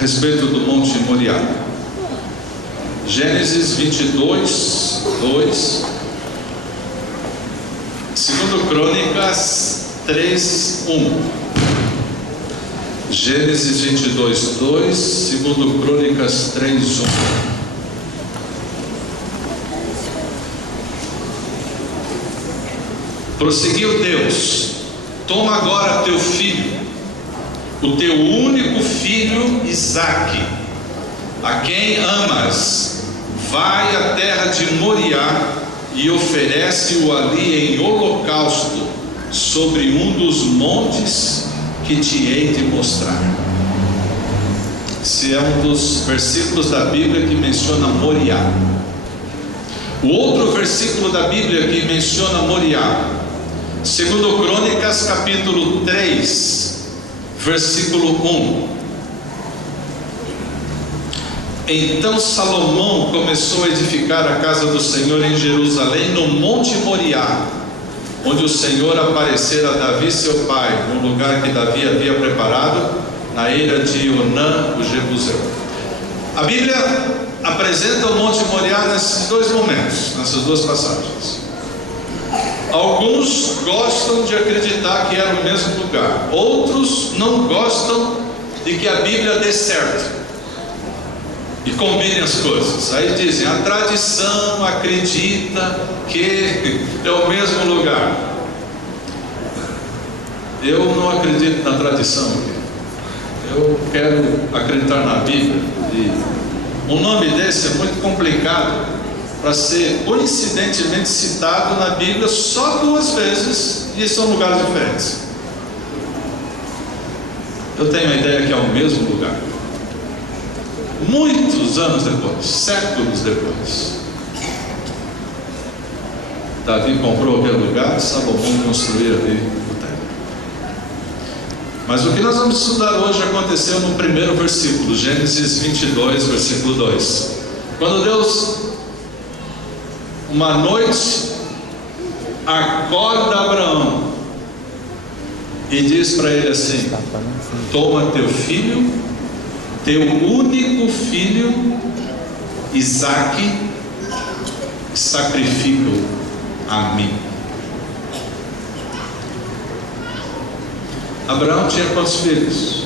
respeito do Monte Moriá. Gênesis 22, 2. Segundo Crônicas 3, 1. Gênesis 22, 2. Segundo Crônicas 3, 1. Prosseguiu Deus: toma agora teu filho, o teu único filho Isaque, a quem amas, vai à terra de Moriá e oferece-o ali em holocausto sobre um dos montes que te hei de mostrar. Esse é um dos versículos da Bíblia que menciona Moriá. O outro versículo da Bíblia que menciona Moriá, segundo Crônicas capítulo 3, versículo 1. Então Salomão começou a edificar a casa do Senhor em Jerusalém, no Monte Moriá, onde o Senhor aparecera a Davi seu pai, no lugar que Davi havia preparado, na eira de Onã, o Jebuseu. A Bíblia apresenta o Monte Moriá nesses dois momentos, nessas duas passagens. Alguns gostam de acreditar que era o mesmo lugar, outros não gostam de que a Bíblia dê certo e combine as coisas. Aí dizem: a tradição acredita que é o mesmo lugar. Eu não acredito na tradição, eu quero acreditar na Bíblia. E um nome desse é muito complicado para ser coincidentemente citado na Bíblia só 2 vezes, e são lugares diferentes. Eu tenho a ideia que é o mesmo lugar. Muitos anos depois, séculos depois, Davi comprou aquele lugar e Salomão construiu ali o templo. Mas o que nós vamos estudar hoje aconteceu no primeiro versículo, Gênesis 22, versículo 2. Quando Deus, uma noite, acorda Abraão e diz para ele assim: toma teu filho, teu único filho Isaque, sacrifica-o a mim. Abraão tinha quantos filhos?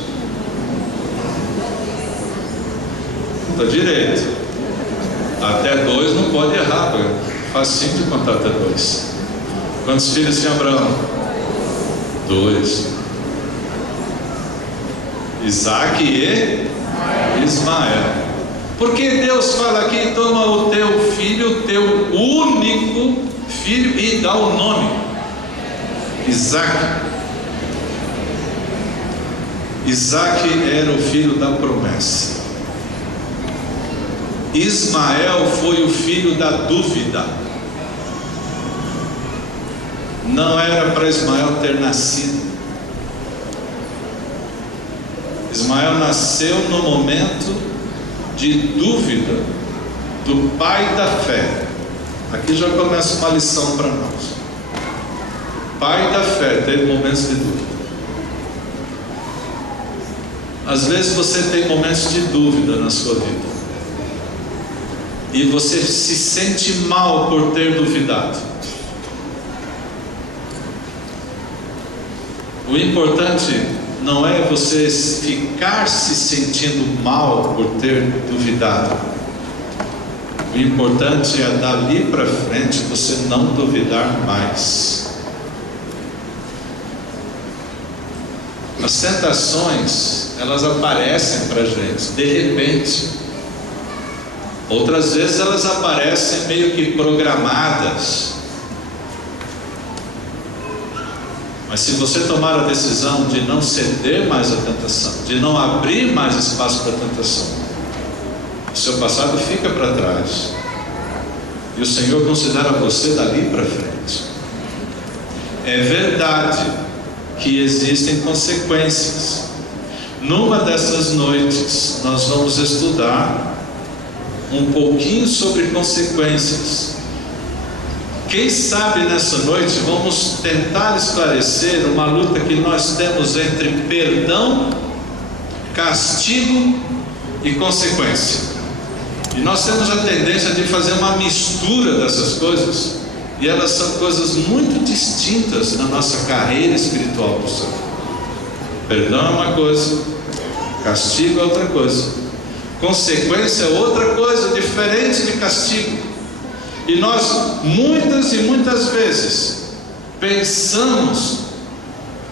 Da direita. Até 2 não pode errar, facinho de contar até 2. Quantos filhos tinha Abraão? 2. Isaque e Ismael. Por que Deus fala aqui: toma o teu filho, teu único filho, e dá o nome Isaque? Isaque era o filho da promessa. Ismael foi o filho da dúvida. Não era para Ismael ter nascido. Ismael nasceu no momento de dúvida do pai da fé. Aqui já começa uma lição para nós. Pai da fé teve momentos de dúvida. Às vezes você tem momentos de dúvida na sua vida, e você se sente mal por ter duvidado. O importante não é você ficar se sentindo mal por ter duvidado. O importante é dali para frente você não duvidar mais. As tentações, elas aparecem para a gente de repente. Outras vezes elas aparecem meio que programadas. Mas se você tomar a decisão de não ceder mais à tentação, de não abrir mais espaço para a tentação, o seu passado fica para trás, e o Senhor considera você dali para frente. É verdade que existem consequências. Numa dessas noites nós vamos estudar um pouquinho sobre consequências. Quem sabe nessa noite vamos tentar esclarecer uma luta que nós temos entre perdão, castigo e consequência. E nós temos a tendência de fazer uma mistura dessas coisas, e elas são coisas muito distintas na nossa carreira espiritual cristã. Perdão é uma coisa, castigo é outra coisa, consequência é outra coisa, diferente de castigo. E nós muitas e muitas vezes pensamos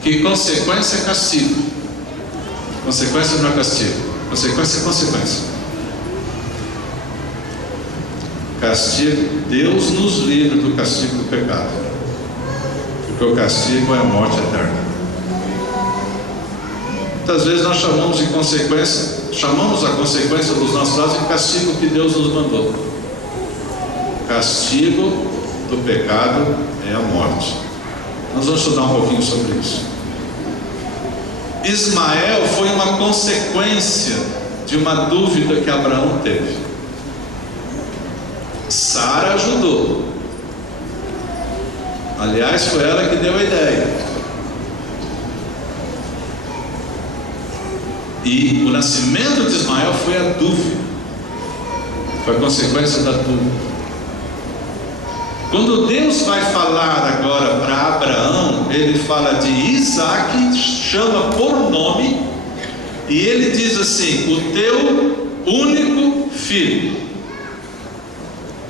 que consequência é castigo. Consequência não é castigo, consequência é consequência. Castigo, Deus nos livra do castigo do pecado, porque o castigo é a morte eterna. Muitas vezes nós chamamos de consequência, chamamos a consequência dos nossos atos de castigo que Deus nos mandou. O castigo do pecado é a morte. Nós vamos estudar um pouquinho sobre isso. Ismael foi uma consequência de uma dúvida que Abraão teve. Sara ajudou. Aliás, foi ela que deu a ideia. E o nascimento de Ismael foi a dúvida, foi a consequência da dúvida. Quando Deus vai falar agora para Abraão, ele fala de Isaac, chama por nome, e ele diz assim: o teu único filho.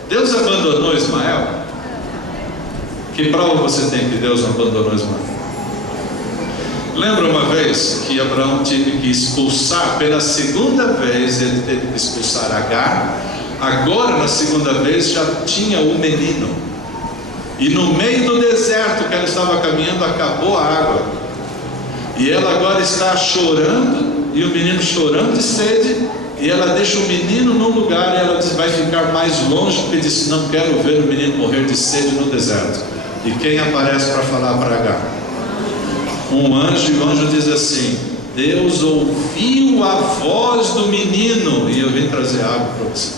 Deus abandonou Ismael? Que prova você tem que Deus não abandonou Ismael? Lembra uma vez que Abraão teve que expulsar, pela segunda vez ele teve que expulsar Agar. Agora na segunda vez já tinha o menino, e no meio do deserto que ela estava caminhando acabou a água, e ela agora está chorando, e o menino chorando de sede, e ela deixa o menino num lugar, e ela diz, vai ficar mais longe, porque disse, não quero ver o menino morrer de sede no deserto. E quem aparece para falar para Agar? Um anjo, e o anjo diz assim: Deus ouviu a voz do menino, e eu vim trazer água para você.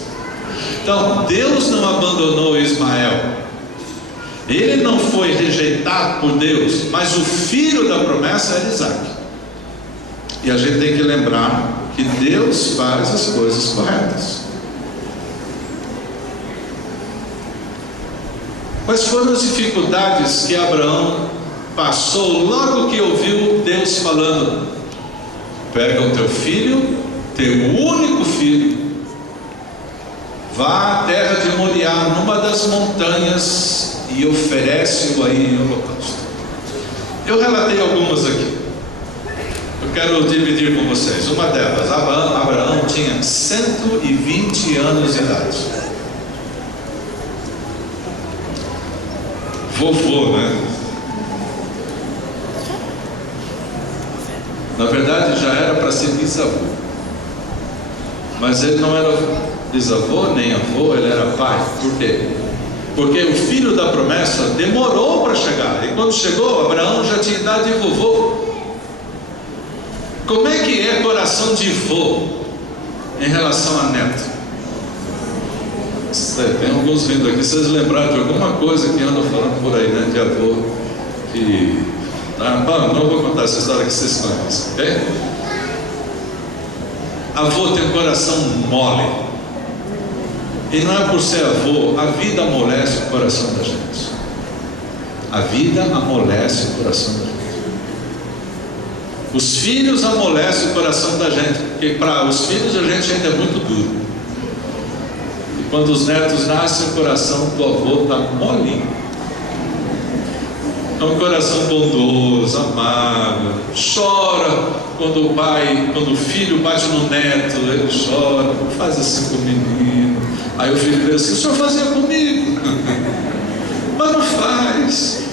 Então Deus não abandonou Ismael, ele não foi rejeitado por Deus, mas o filho da promessa era Isaac. E a gente tem que lembrar que Deus faz as coisas corretas. Quais foram as dificuldades que Abraão passou logo que ouviu Deus falando: pega o teu filho, teu único filho, vá à terra de Moriá, numa das montanhas, e oferece-o aí em holocausto. Eu relatei algumas aqui, eu quero dividir com vocês. Uma delas, Abraão tinha 120 anos de idade. Vovô, né? Na verdade já era para ser bisavô, mas ele não era bisavô nem avô, ele era pai. Por quê? Porque o filho da promessa demorou para chegar, e quando chegou, Abraão já tinha idade de vovô. Como é que é coração de vô em relação a neto? Tem alguns vindo aqui, vocês lembraram de alguma coisa que andam falando por aí, né, de avô, que... não vou contar essa história que vocês conhecem, ok? Avô tem um coração mole, e não é por ser avô, a vida amolece o coração da gente. A vida amolece o coração da gente. Os filhos amolecem o coração da gente, porque para os filhos a gente ainda é muito duro, e quando os netos nascem, o coração do avô está molinho. É um coração bondoso, amável, chora quando o filho bate no neto, ele chora, não faz assim com o menino. Aí o filho diz assim: o senhor fazia comigo, mas não faz.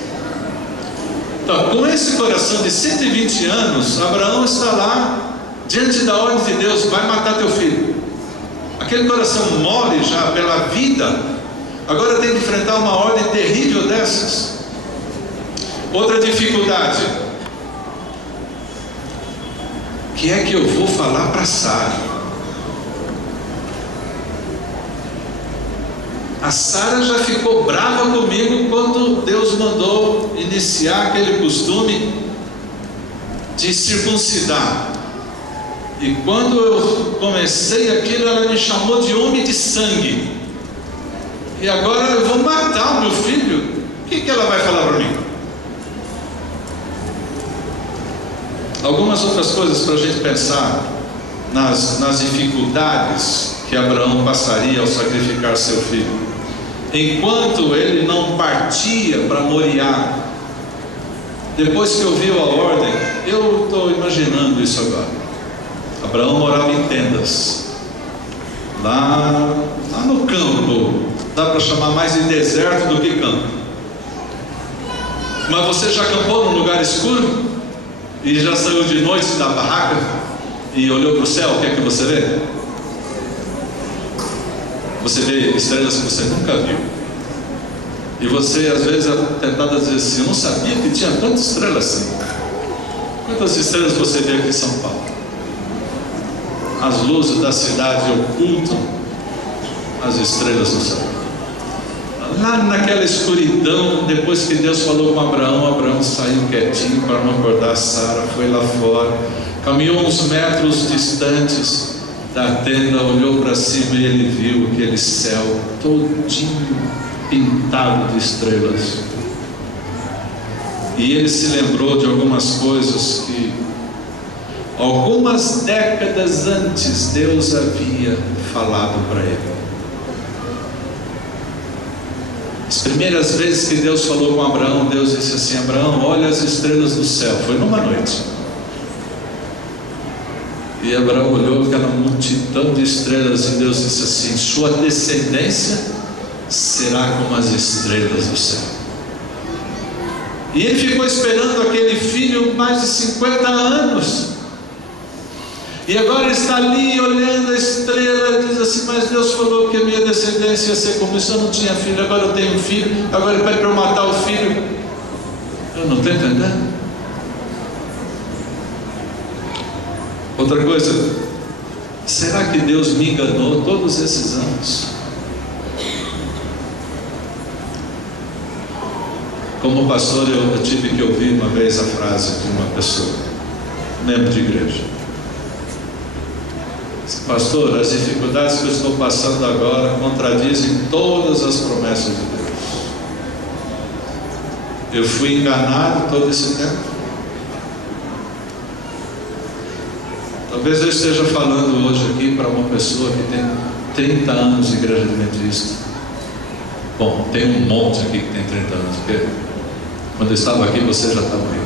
Então, com esse coração de 120 anos, Abraão está lá, diante da ordem de Deus: vai matar teu filho. Aquele coração mole já pela vida, agora tem que enfrentar uma ordem terrível dessas. Outra dificuldade: o que é que eu vou falar para Sara? A Sara já ficou brava comigo quando Deus mandou iniciar aquele costume de circuncidar. E quando eu comecei aquilo, ela me chamou de homem de sangue. E agora eu vou matar o meu filho. O que ela vai falar para mim? Algumas outras coisas para a gente pensar nas dificuldades que Abraão passaria ao sacrificar seu filho. Enquanto ele não partia para Moriá, depois que ouviu a ordem, eu estou imaginando isso agora. Abraão morava em tendas, lá no campo. Dá para chamar mais de deserto do que campo. Mas você já acampou num lugar escuro? E já saiu de noite da barraca e olhou para o céu? O que é que você vê? Você vê estrelas que você nunca viu. E você às vezes é tentado a dizer assim: eu não sabia que tinha tantas estrelas assim. Quantas estrelas você vê aqui em São Paulo? As luzes da cidade ocultam as estrelas do céu. Lá naquela escuridão, depois que Deus falou com Abraão saiu quietinho para não acordar Sara, foi lá fora, caminhou uns metros distantes da tenda, olhou para cima e ele viu aquele céu todinho pintado de estrelas. E ele se lembrou de algumas coisas que algumas décadas antes Deus havia falado para ele. As primeiras vezes que Deus falou com Abraão, Deus disse assim: Abraão, olha as estrelas do céu. Foi numa noite. E Abraão olhou aquela multidão de estrelas e Deus disse assim: sua descendência será como as estrelas do céu. E ele ficou esperando aquele filho mais de 50 anos. E agora ele está ali olhando a estrela e diz assim: mas Deus falou que a minha descendência ia ser como isso. Eu não tinha filho, agora eu tenho um filho. Agora ele pede para eu matar o filho. Eu não estou entendendo. Outra coisa, será que Deus me enganou todos esses anos? Como pastor, eu tive que ouvir uma vez a frase de uma pessoa, membro de igreja: pastor, as dificuldades que eu estou passando agora contradizem todas as promessas de Deus. Eu fui enganado todo esse tempo? Talvez eu esteja falando hoje aqui para uma pessoa que tem 30 anos de igreja adventista. Bom, tem um monte aqui que tem 30 anos, porque quando eu estava aqui você já estava aí.